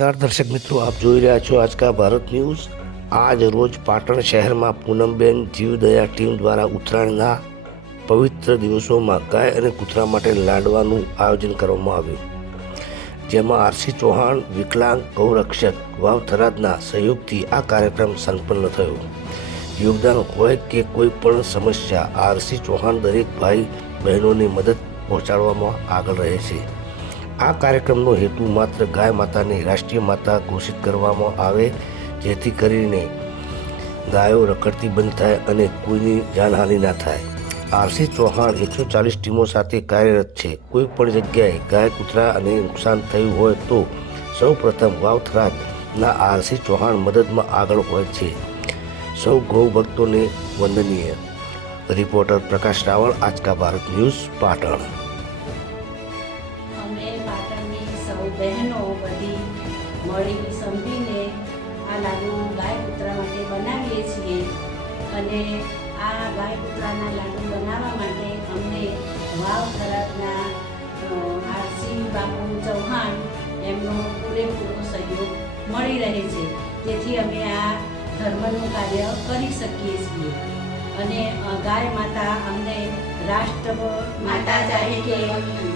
નમસ્કાર, દર્શક મિત્રો, આપ જોઈ રહ્યા છો આજકા ભારત ન્યૂઝ. આજ રોજ પાટણ શહેરમાં પૂનમબેન જીવદયા ટીમ દ્વારા ઉત્તરાયણના પવિત્ર દિવસોમાં ગાય અને કૂતરા માટે લાડવાનું આયોજન કરવામાં આવ્યું. જેમાં આરસી ચૌહાણ, વિકલાંગ, ગૌરક્ષક વાવ થરાદના સહયોગથી આ કાર્યક્રમ સંપન્ન થયો. યોગદાન હોય કે કોઈ પણ સમસ્યા, આરસી ચૌહાણ દરેક ભાઈ બહેનોની મદદ પહોંચાડવામાં આગળ રહે છે. આ કાર્યક્રમનો હેતુ માત્ર ગાય માતાને રાષ્ટ્રીય માતા ઘોષિત કરવામાં આવે, જેથી કરીને ગાયો રખડતી બંધ થાય અને કોઈની જાનહાનિ ના થાય. આરસી ચૌહાણ એકસો ચાલીસ ટીમો સાથે કાર્યરત છે. કોઈ પણ જગ્યાએ ગાય, કૂતરા અને નુકસાન થયું હોય તો સૌ પ્રથમ વાવથરાજના આરસી ચૌહાણ મદદમાં આગળ હોય છે. સૌ ગૌ ભક્તોને વંદનીય. Reporter Prakash Raval Aajka Bharat news Patan. બહેનો બધી મળી સમજીને આ લાડુ ગાય કૂતરા માટે બનાવીએ છીએ. અને આ ગાય કૂતરાના લાડુ બનાવવા માટે અમને વાવ ખરાબના આરસી બાપુ ચૌહાણ એમનો પૂરેપૂરો સહયોગ મળી રહે છે. તેથી અમે આ ધર્મનું કાર્ય કરી શકીએ છીએ. અને ગાય માતા અમને રાષ્ટ્ર માતા તરીકે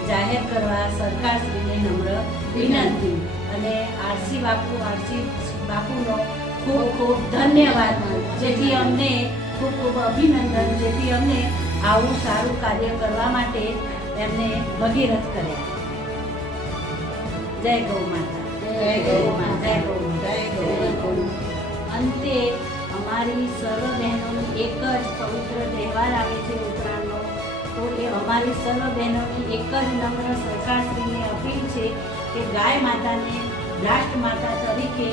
જાહેર કરવા સરકારશ્રીને નમ્ર વિનંતી. અને આરસી બાપુ આરસી બાપુનો ખૂબ ખૂબ ધન્યવાદ. જેથી અમને ખૂબ ખૂબ અભિનંદન. જેથી અમને આવું સારું કાર્ય કરવા માટે એમને ભગીરથ કર્યા. જય ગૌ માતા. જય ગૌ માતા. જય ગૌ પવિત્ર તહેવાર આવે છે ઉત્તરાયણનો તો એ અમારી સર્વ બહેનોની એક જ નમ્ર સરકારશ્રીને અપીલ છે કે ગાય માતાને રાષ્ટ્ર માતા તરીકે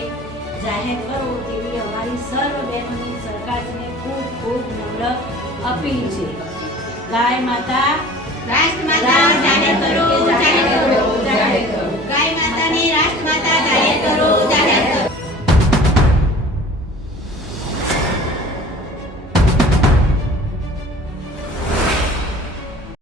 જાહેર કરો તેવી અમારી સર્વ બહેનોની સરકારશ્રીને ખૂબ ખૂબ નમ્ર અપીલ છે. ગાય માતા રાષ્ટ્રમાતા